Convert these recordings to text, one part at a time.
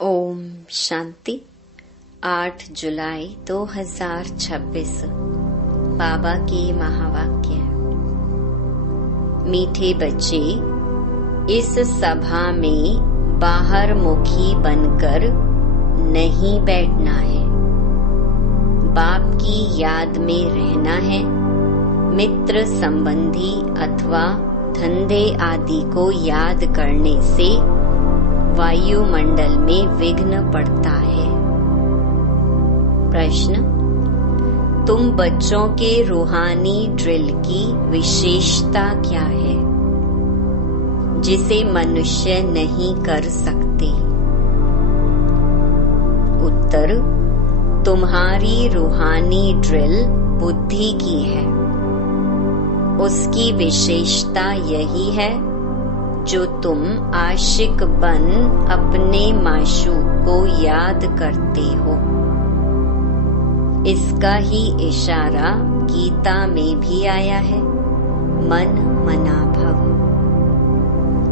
ओम शांति। 8 जुलाई 2026 बाबा के महावाक्य। मीठे बच्चे, इस सभा में बाहर मुखी बनकर नहीं बैठना है। बाप की याद में रहना है। मित्र संबंधी अथवा धंधे आदि को याद करने से वायुमंडल में विघ्न पड़ता है। प्रश्न: तुम बच्चों के रूहानी ड्रिल की विशेषता क्या है जिसे मनुष्य नहीं कर सकते? उत्तर: तुम्हारी रूहानी ड्रिल बुद्धि की है। उसकी विशेषता यही है जो तुम आशिक बन अपने माशूक को याद करते हो। इसका ही इशारा गीता में भी आया है, मन मना भव।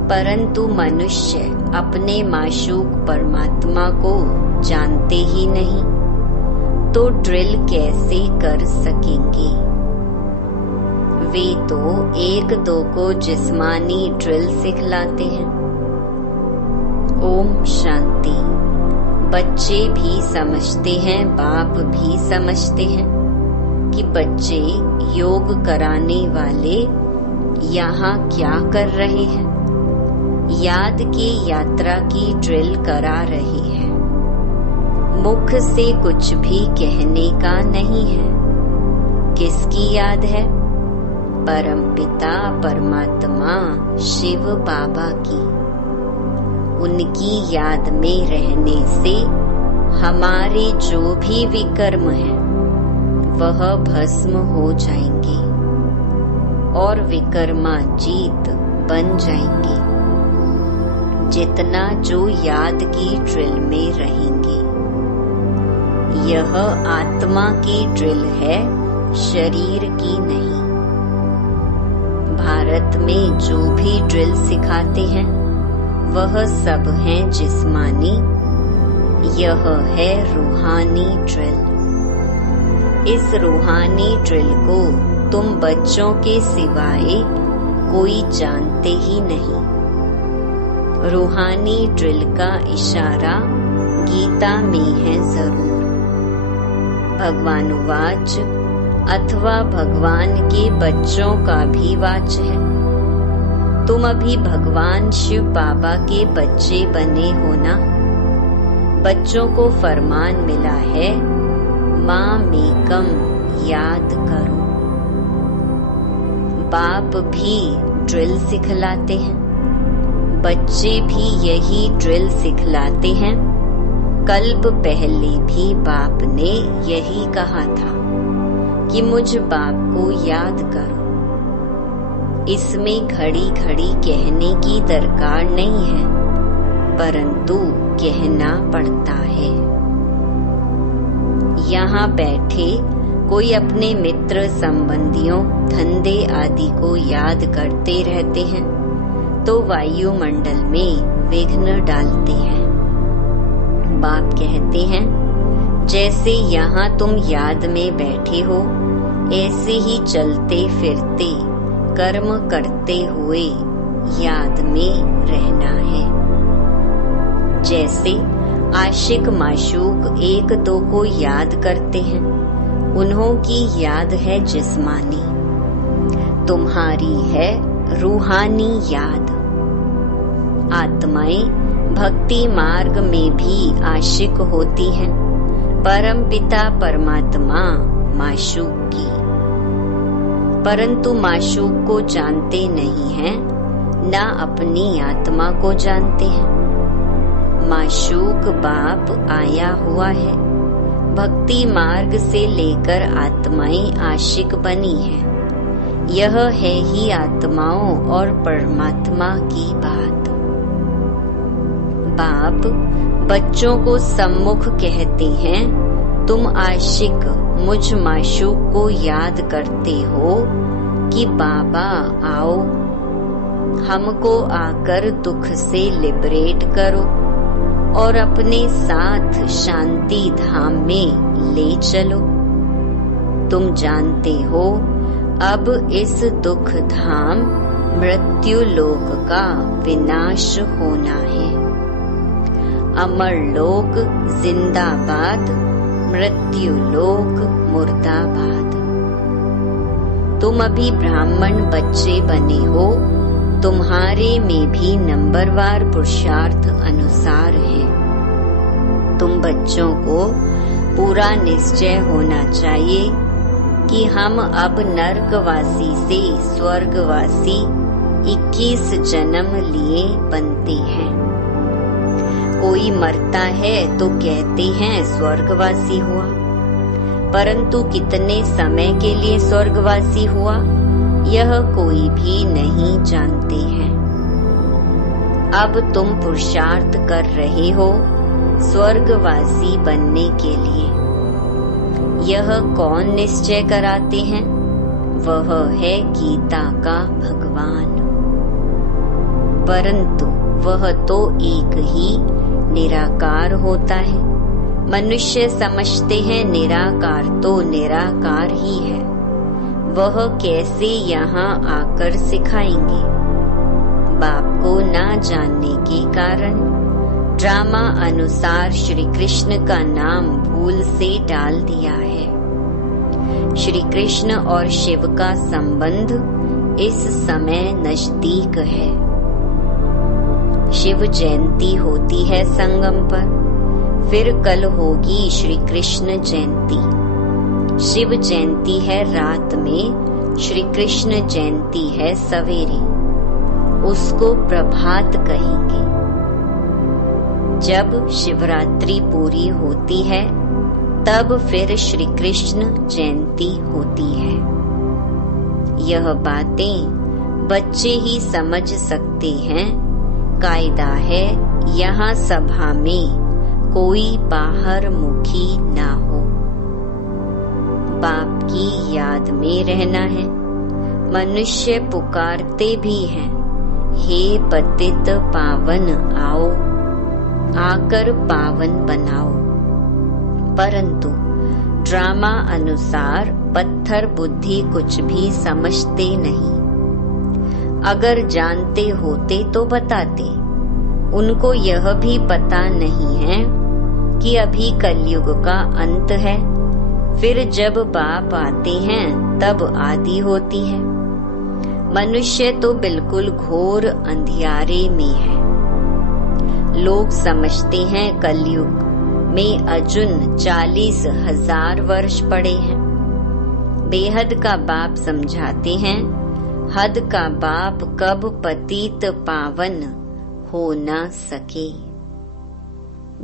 परंतु मनुष्य अपने माशूक परमात्मा को जानते ही नहीं, तो ड्रिल कैसे कर सकेंगे? वे तो एक दो को जिस्मानी ड्रिल सिखलाते हैं। ओम शांति। बच्चे भी समझते हैं, बाप भी समझते हैं कि बच्चे योग कराने वाले यहाँ क्या कर रहे हैं। याद की यात्रा की ड्रिल करा रहे हैं। मुख से कुछ भी कहने का नहीं है। किसकी याद है? परमपिता परमात्मा शिव बाबा की। उनकी याद में रहने से हमारे जो भी विकर्म हैं वह भस्म हो जाएंगे और विकर्माजीत बन जाएंगे, जितना जो याद की ड्रिल में रहेंगे। यह आत्मा की ड्रिल है, शरीर की नहीं। भारत में जो भी ड्रिल सिखाते हैं वह सब हैं जिस्मानी। यह है रूहानी ड्रिल। इस रूहानी ड्रिल को तुम बच्चों के सिवाय कोई जानते ही नहीं। रूहानी ड्रिल का इशारा गीता में है जरूर। भगवानुवाच अथवा भगवान के बच्चों का भी वाच है। तुम अभी भगवान शिव बाबा के बच्चे बने हो ना। बच्चों को फरमान मिला है, माँ मेकम याद करो। बाप भी ड्रिल सिखलाते हैं, बच्चे भी यही ड्रिल सिखलाते हैं। कल्प पहले भी बाप ने यही कहा था कि मुझ बाप को याद करो। इसमें घड़ी घड़ी कहने की दरकार नहीं है, परंतु कहना पड़ता है। यहाँ बैठे कोई अपने मित्र संबंधियों धंधे आदि को याद करते रहते हैं तो वायुमंडल में विघ्न डालते हैं। बाप कहते हैं, जैसे यहाँ तुम याद में बैठे हो, ऐसे ही चलते फिरते कर्म करते हुए याद में रहना है। जैसे आशिक माशूक एक दो को याद करते हैं, उन्हों की याद है जिस्मानी। तुम्हारी है रूहानी याद। आत्माएं भक्ति मार्ग में भी आशिक होती हैं, परम पिता परमात्मा माशूक की। परंतु माशूक को जानते नहीं हैं, ना अपनी आत्मा को जानते हैं। माशूक बाप आया हुआ है। भक्ति मार्ग से लेकर आत्माएं आशिक बनी हैं। यह है ही आत्माओं और परमात्मा की बात। बाप बच्चों को सम्मुख कहते हैं, तुम आशिक मुझ माशूक को याद करते हो कि बाबा आओ, हमको आकर दुख से लिबरेट करो। और अपने साथ शांति धाम में ले चलो। तुम जानते हो अब इस दुख धाम मृत्यु लोक का विनाश होना है। अमर लोक जिंदाबाद, मृत्यु लोक मुर्दाबाद। तुम अभी ब्राह्मण बच्चे बने हो, तुम्हारे में भी नंबरवार पुरुषार्थ अनुसार है। तुम बच्चों को पूरा निश्चय होना चाहिए कि हम अब नरकवासी से स्वर्गवासी 21 जन्म लिए बनते हैं। कोई मरता है तो कहते हैं स्वर्गवासी हुआ, परंतु कितने समय के लिए स्वर्गवासी हुआ यह कोई भी नहीं जानते हैं। अब तुम पुरुषार्थ कर रहे हो स्वर्गवासी बनने के लिए। यह कौन निश्चय कराते हैं? वह है गीता का भगवान। परंतु वह तो एक ही निराकार होता है। मनुष्य समझते हैं निराकार तो निराकार ही है। वह कैसे यहाँ आकर सिखाएंगे? बाप को ना जानने के कारण ड्रामा अनुसार श्री कृष्ण का नाम भूल से डाल दिया है। श्री कृष्ण और शिव का संबंध इस समय नजदीक है। शिव जयंती होती है संगम पर, फिर कल होगी श्री कृष्ण जयंती। शिव जयंती है रात में, श्री कृष्ण जयंती है सवेरे। उसको प्रभात कहेंगे। जब शिवरात्रि पूरी होती है तब फिर श्री कृष्ण जयंती होती है। यह बातें बच्चे ही समझ सकते हैं। कायदा है यहाँ सभा में कोई बाहर मुखी ना हो। बाप की याद में रहना है। मनुष्य पुकारते भी हैं, हे पतित पावन आओ, आकर पावन बनाओ। परंतु ड्रामा अनुसार पत्थर बुद्धि कुछ भी समझते नहीं। अगर जानते होते तो बताते। उनको यह भी पता नहीं है कि अभी कलयुग का अंत है, फिर जब बाप आते हैं तब आदि होती है। मनुष्य तो बिल्कुल घोर अंधियारे में है। लोग समझते हैं कलयुग में अर्जुन 40,000 वर्ष पड़े हैं। बेहद का बाप समझाते हैं, हद का बाप कब पतित पावन हो न सके।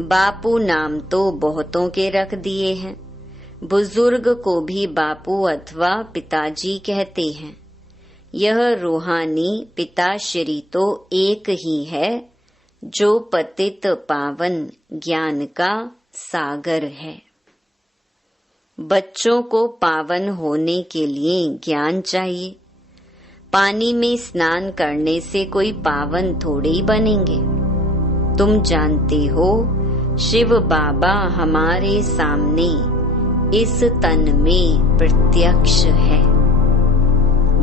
बापू नाम तो बहुतों के रख दिए हैं। बुजुर्ग को भी बापू अथवा पिताजी कहते हैं। यह रूहानी पिताश्री तो एक ही है जो पतित पावन ज्ञान का सागर है। बच्चों को पावन होने के लिए ज्ञान चाहिए। पानी में स्नान करने से कोई पावन थोड़े ही बनेंगे। तुम जानते हो शिव बाबा हमारे सामने इस तन में प्रत्यक्ष है।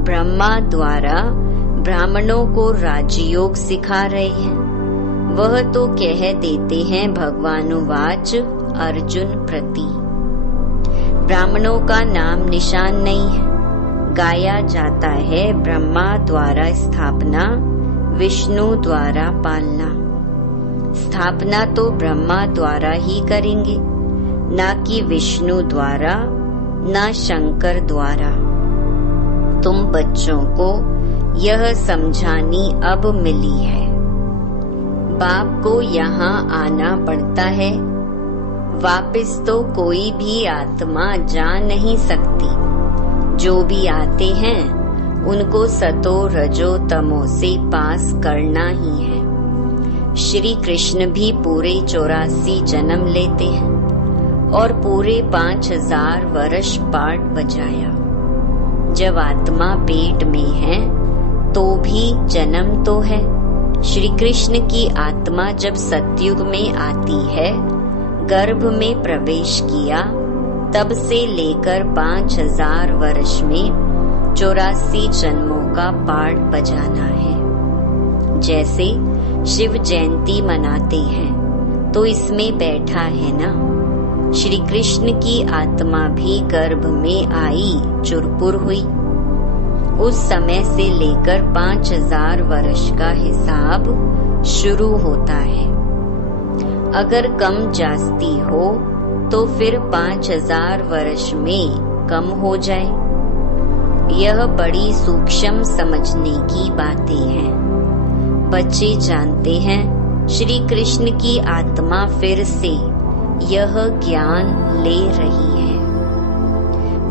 ब्रह्मा द्वारा ब्राह्मणों को राजयोग सिखा रहे हैं। वह तो कह देते हैं भगवानुवाच अर्जुन प्रति। ब्राह्मणों का नाम निशान नहीं है। गाया जाता है ब्रह्मा द्वारा स्थापना, विष्णु द्वारा पालना। स्थापना तो ब्रह्मा द्वारा ही करेंगे, ना कि विष्णु द्वारा, ना शंकर द्वारा। तुम बच्चों को यह समझानी अब मिली है। बाप को यहाँ आना पड़ता है। वापिस तो कोई भी आत्मा जा नहीं सकती। जो भी आते हैं उनको सतो रजो तमो से पास करना ही है। श्री कृष्ण भी पूरे 84 जन्म लेते हैं और पूरे 5000 वर्ष पाठ बजाया। जब आत्मा पेट में है तो भी जन्म तो है, श्री कृष्ण की आत्मा जब सतयुग में आती है, गर्भ में प्रवेश किया, तब से लेकर 5000 वर्ष में 84 जन्मों का पाठ बजाना है। जैसे शिव जयंती मनाते हैं तो इसमें बैठा है ना, श्री कृष्ण की आत्मा भी गर्भ में आई, चुरपुर हुई। उस समय से लेकर 5000 वर्ष का हिसाब शुरू होता है। अगर कम जास्ती हो तो फिर 5000 वर्ष में कम हो जाए। यह बड़ी सूक्ष्म समझने की बातें हैं। बच्चे जानते हैं श्री कृष्ण की आत्मा फिर से यह ज्ञान ले रही है,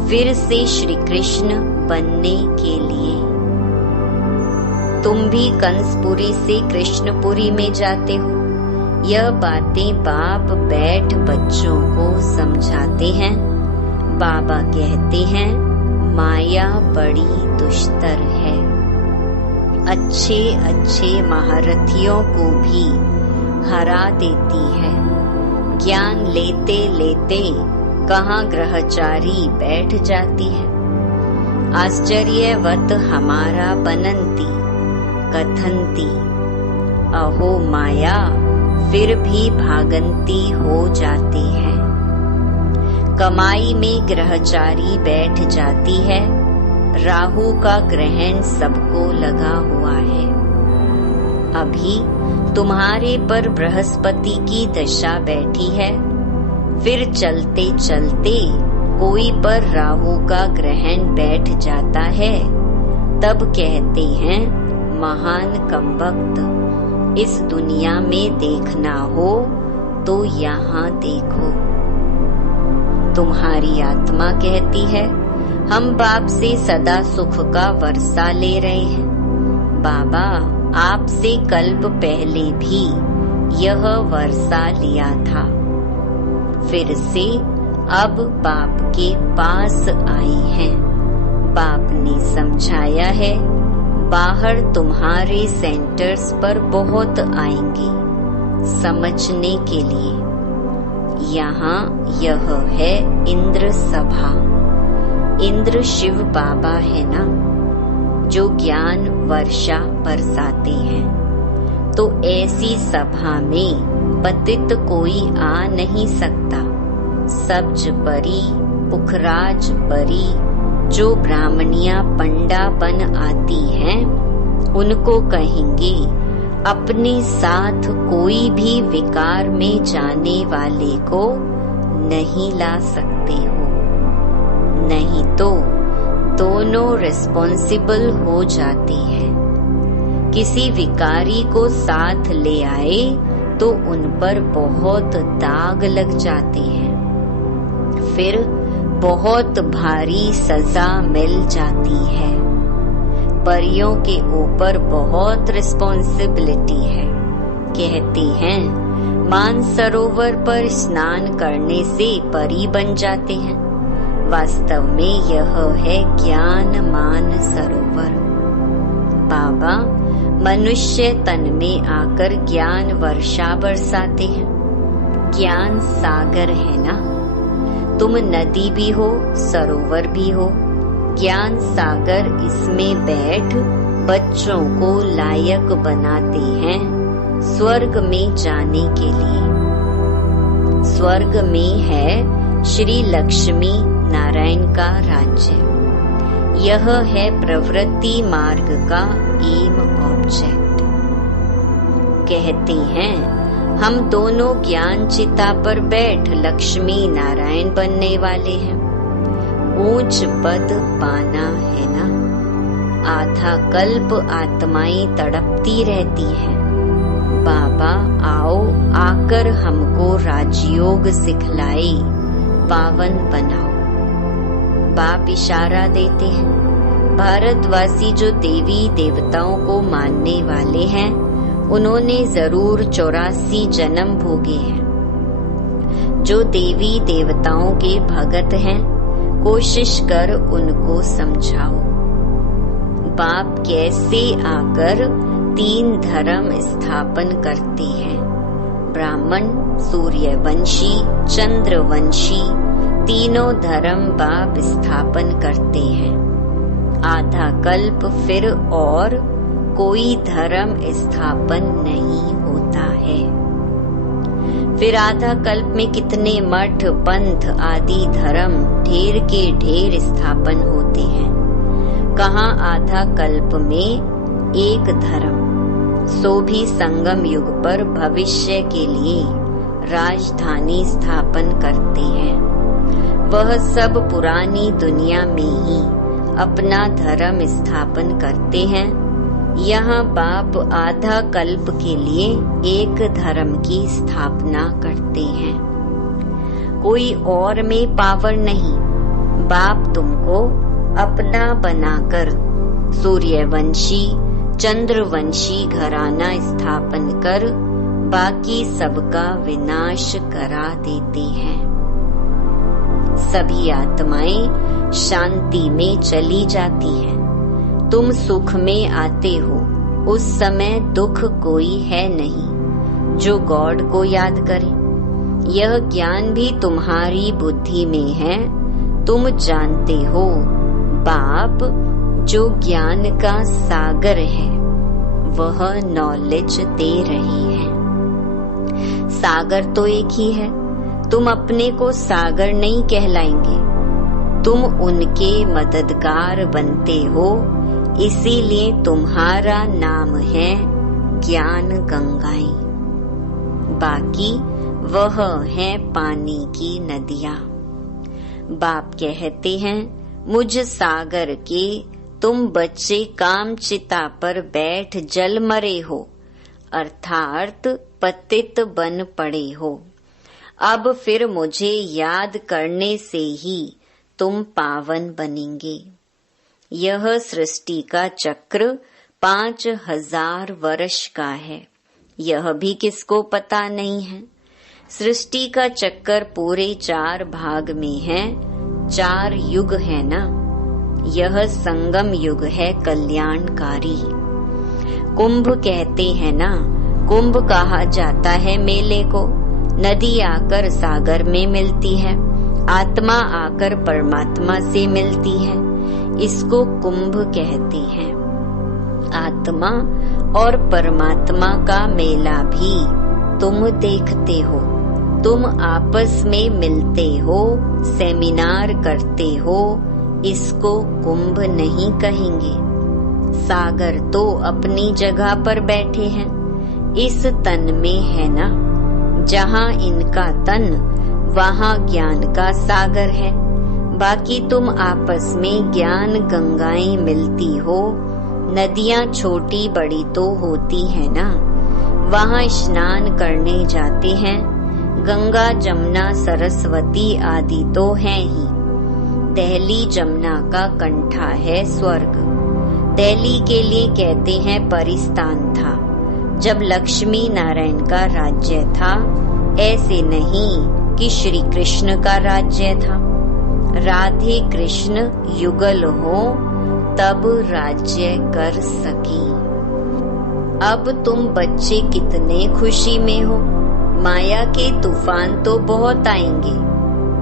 फिर से श्री कृष्ण बनने के लिए। तुम भी कंसपुरी से कृष्णपुरी में जाते हो। यह बातें बाप बैठ बच्चों को समझाते हैं। बाबा कहते हैं माया बड़ी दुष्टर है। अच्छे अच्छे महारथियों को भी हरा देती है। ज्ञान लेते लेते कहाँ ग्रहचारी बैठ जाती है। आश्चर्यवत हमारा बनंती कथंती, अहो माया फिर भी भागंती हो जाती है। कमाई में ग्रहचारी बैठ जाती है। राहु का ग्रहण सबको लगा हुआ है। अभी तुम्हारे पर बृहस्पति की दशा बैठी है, फिर चलते चलते कोई पर राहु का ग्रहण बैठ जाता है, तब कहते हैं महान कमबख्त। इस दुनिया में देखना हो तो यहाँ देखो। तुम्हारी आत्मा कहती है हम बाप से सदा सुख का वर्षा ले रहे हैं। बाबा आपसे कल्प पहले भी यह वर्षा लिया था, फिर से अब बाप के पास आई हैं। बाप ने समझाया है बाहर तुम्हारे सेंटर्स पर बहुत आएंगे समझने के लिए। यहाँ यह है इंद्र सभा। इंद्र शिव बाबा है ना, जो ज्ञान वर्षा बरसाते हैं। तो ऐसी सभा में पतित कोई आ नहीं सकता। सब्ज परी पुखराज परी जो ब्राह्मणियां पंडा बन आती हैं, उनको कहेंगे अपने साथ कोई भी विकार में जाने वाले को नहीं ला सकते हो, नहीं तो दोनों रिस्पॉन्सिबल हो जाते हैं। किसी विकारी को साथ ले आए तो उन पर बहुत दाग लग जाते हैं, फिर बहुत भारी सजा मिल जाती है। परियों के ऊपर बहुत रिस्पॉन्सिबिलिटी है। कहते हैं मानसरोवर पर स्नान करने से परी बन जाते हैं। वास्तव में यह है ज्ञान मान सरोवर। बाबा मनुष्य तन में आकर ज्ञान वर्षा बरसाते हैं। ज्ञान सागर है ना, तुम नदी भी हो सरोवर भी हो। ज्ञान सागर इसमें बैठ बच्चों को लायक बनाते हैं स्वर्ग में जाने के लिए। स्वर्ग में है श्री लक्ष्मी नारायण का राज्य। यह है प्रवृत्ति मार्ग का एम ऑब्जेक्ट। कहते हैं हम दोनों ज्ञान चिता पर बैठ लक्ष्मी नारायण बनने वाले हैं। ऊंच पद पाना है ना। आधा कल्प आत्माएं तड़पती रहती हैं। बाबा आओ आकर हमको राजयोग सिखलाए, पावन बनाओ। बाप इशारा देते हैं। भारतवासी जो देवी देवताओं को मानने वाले हैं, उन्होंने जरूर 84 जन्म भोगे हैं। जो देवी देवताओं के भगत हैं, कोशिश कर उनको समझाओ। बाप कैसे आकर 3 धर्म स्थापन करते हैं। ब्राह्मण, सूर्यवंशी, चंद्रवंशी तीनों धर्म बाप स्थापन करते हैं। आधा कल्प फिर और कोई धर्म स्थापन नहीं होता है। फिर आधा कल्प में कितने मठ, पंथ आदि धर्म ढेर के ढेर स्थापन होते हैं। कहाँ आधा कल्प में एक धर्म, सो भी संगम युग पर भविष्य के लिए राजधानी स्थापन करते हैं। वह सब पुरानी दुनिया में ही अपना धर्म स्थापन करते हैं। यहाँ बाप आधा कल्प के लिए एक धर्म की स्थापना करते हैं। कोई और में पावर नहीं, बाप तुमको अपना बनाकर सूर्यवंशी, चंद्रवंशी घराना स्थापन कर बाकी सबका विनाश करा देते हैं। सभी आत्माएं शांति में चली जाती हैं। तुम सुख में आते हो, उस समय दुख कोई है नहीं जो गॉड को याद करे। यह ज्ञान भी तुम्हारी बुद्धि में है। तुम जानते हो बाप जो ज्ञान का सागर है वह नॉलेज दे रही है। सागर तो एक ही है, तुम अपने को सागर नहीं कहलाएंगे। तुम उनके मददगार बनते हो, इसीलिए तुम्हारा नाम है ज्ञान गंगाएं। बाकी वह है पानी की नदियाँ। बाप कहते हैं मुझ सागर के तुम बच्चे काम चिता पर बैठ जल मरे हो, अर्थात पतित बन पड़े हो। अब फिर मुझे याद करने से ही तुम पावन बनेंगे। यह सृष्टि का चक्र 5000 वर्ष का है, यह भी किसको पता नहीं है। सृष्टि का चक्कर पूरे 4 भाग में है, 4 युग है ना। यह संगम युग है कल्याणकारी। कुंभ कहते हैं ना, कुंभ कहा जाता है मेले को। नदी आकर सागर में मिलती है, आत्मा आकर परमात्मा से मिलती है, इसको कुंभ कहते हैं। आत्मा और परमात्मा का मेला भी तुम देखते हो। तुम आपस में मिलते हो, सेमिनार करते हो, इसको कुंभ नहीं कहेंगे। सागर तो अपनी जगह पर बैठे हैं, इस तन में है ना। जहाँ इनका तन वहाँ ज्ञान का सागर है। बाकी तुम आपस में ज्ञान गंगाएं मिलती हो। नदियाँ छोटी बड़ी तो होती है ना, वहाँ स्नान करने जाते हैं। गंगा, जमुना, सरस्वती आदि तो हैं ही। दहली जमुना का कंठा है स्वर्ग। दिल्ली के लिए कहते हैं परिस्तान था, जब लक्ष्मी नारायण का राज्य था। ऐसे नहीं कि श्री कृष्ण का राज्य था। राधे कृष्ण युगल हो तब राज्य कर सकी। अब तुम बच्चे कितने खुशी में हो। माया के तूफान तो बहुत आएंगे।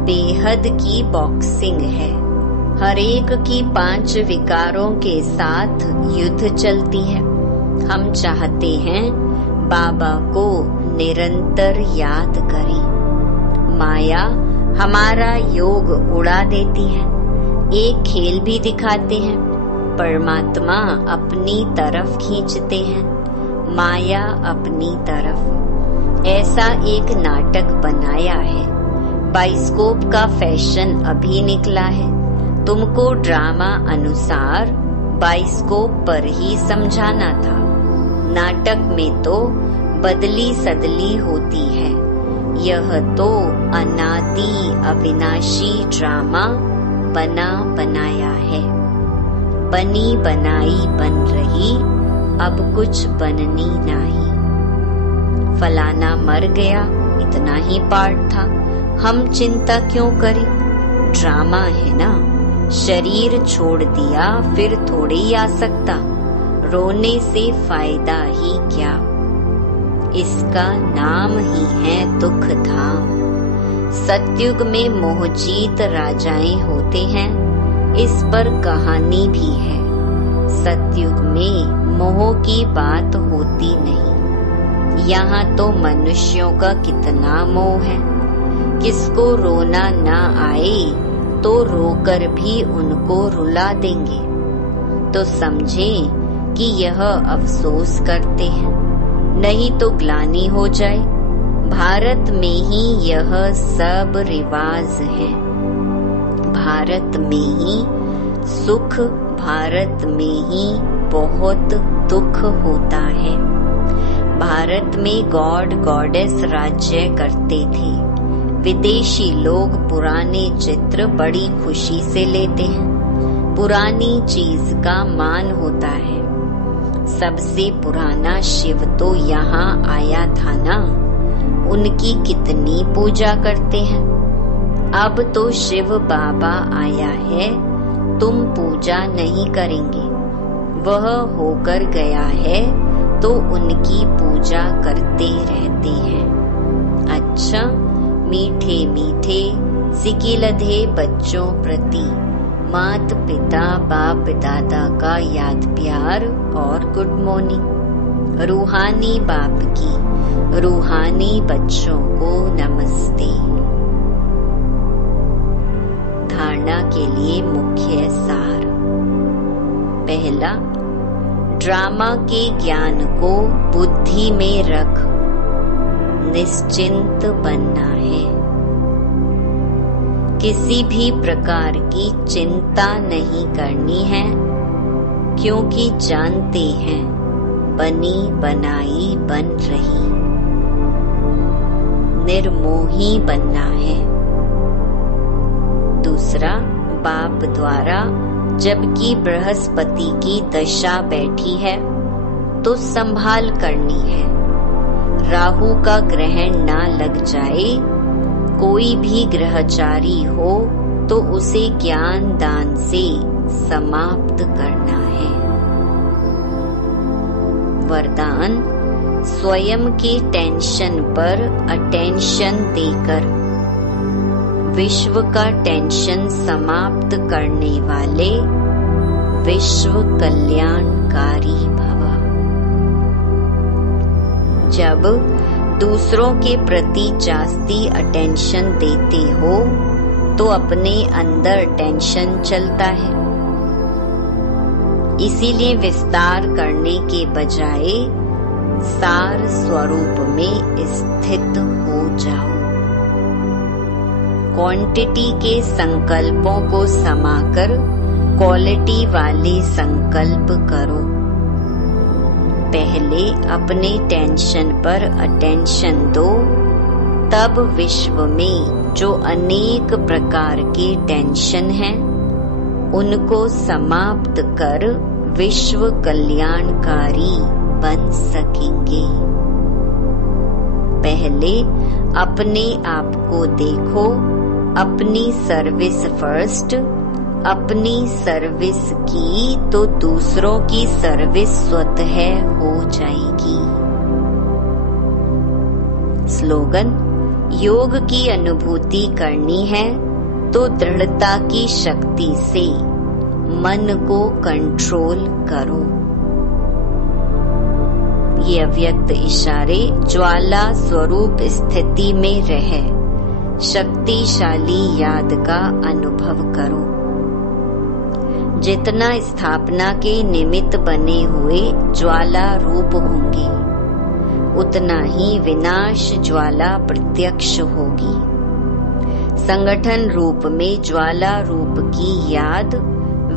बेहद की बॉक्सिंग है। हर एक की 5 विकारों के साथ युद्ध चलती है। हम चाहते हैं बाबा को निरंतर याद करें। माया हमारा योग उड़ा देती है। एक खेल भी दिखाते हैं, परमात्मा अपनी तरफ खींचते हैं, माया अपनी तरफ। ऐसा एक नाटक बनाया है। बाइस्कोप का फैशन अभी निकला है। तुमको ड्रामा अनुसार बाइस्कोप पर ही समझाना था। नाटक में तो बदली सदली होती है। यह तो अनादि अविनाशी ड्रामा बना बनाया है। बनी बनाई बन रही, अब कुछ बननी नहीं। फलाना मर गया, इतना ही पार्ट था, हम चिंता क्यों करें। ड्रामा है ना। शरीर छोड़ दिया फिर थोड़े ही आ सकता। रोने से फायदा ही क्या, इसका नाम ही है दुख धाम। सतयुग में मोहजीत राजाएं होते हैं, इस पर कहानी भी है। सतयुग में मोह की बात होती नहीं, यहाँ तो मनुष्यों का कितना मोह है। किसको रोना ना आए तो रोकर भी उनको रुला देंगे, तो समझें कि यह अफसोस करते हैं, नहीं तो ग्लानि हो जाए। भारत में ही यह सब रिवाज है, भारत में ही सुख, भारत में ही बहुत दुख होता है। भारत में गॉड गॉडेस राज्य करते थे। विदेशी लोग पुराने चित्र बड़ी खुशी से लेते हैं, पुरानी चीज का मान होता है। सबसे पुराना शिव तो यहाँ आया था ना, उनकी कितनी पूजा करते हैं। अब तो शिव बाबा आया है, तुम पूजा नहीं करेंगे, वह होकर गया है तो उनकी पूजा करते रहते हैं। अच्छा, मीठे मीठे सिकिलधे बच्चों प्रति मात पिता बाप दादा का याद प्यार और गुड मॉर्निंग। रूहानी बाप की रूहानी बच्चों को नमस्ते। धारणा के लिए मुख्य सार। पहला, ड्रामा के ज्ञान को बुद्धि में रख निश्चिंत बनना है। किसी भी प्रकार की चिंता नहीं करनी है, क्योंकि जानते हैं बनी बनाई बन रही। निर्मोही बनना है। दूसरा, बाप द्वारा जबकि बृहस्पति की दशा बैठी है तो संभाल करनी है, राहु का ग्रहण ना लग जाए। कोई भी ग्रहचारी हो तो उसे ज्ञान दान से समाप्त करना है। वरदान, स्वयं के टेंशन पर अटेंशन देकर विश्व का टेंशन समाप्त करने वाले विश्व कल्याणकारी भव। जब दूसरों के प्रति जास्ती अटेंशन देते हो तो अपने अंदर टेंशन चलता है। इसीलिए विस्तार करने के बजाय सार स्वरूप में स्थित हो जाओ। क्वांटिटी के संकल्पों को समाकर क्वालिटी वाले संकल्प करो। पहले अपने टेंशन पर अटेंशन दो, तब विश्व में जो अनेक प्रकार के टेंशन हैं, उनको समाप्त कर विश्व कल्याणकारी बन सकेंगे। पहले अपने आप को देखो, अपनी सर्विस फर्स्ट। अपनी सर्विस की तो दूसरों की सर्विस स्वतः हो जाएगी। स्लोगन, योग की अनुभूति करनी है तो दृढ़ता की शक्ति से मन को कंट्रोल करो। ये अव्यक्त इशारे ज्वाला स्वरूप स्थिति में रहे शक्तिशाली याद का अनुभव करो। जितना स्थापना के निमित्त बने हुए ज्वाला रूप होंगे, उतना ही विनाश ज्वाला प्रत्यक्ष होगी। संगठन रूप में ज्वाला रूप की याद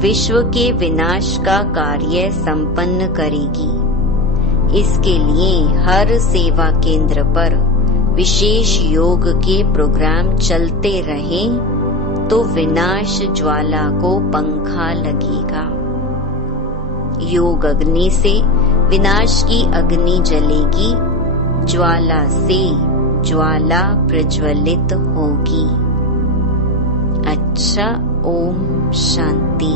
विश्व के विनाश का कार्य संपन्न करेगी। इसके लिए हर सेवा केंद्र पर विशेष योग के प्रोग्राम चलते रहें तो विनाश ज्वाला को पंखा लगेगा। योग अग्नि से विनाश की अग्नि जलेगी, ज्वाला से ज्वाला प्रज्वलित होगी। अच्छा, ओम शांति।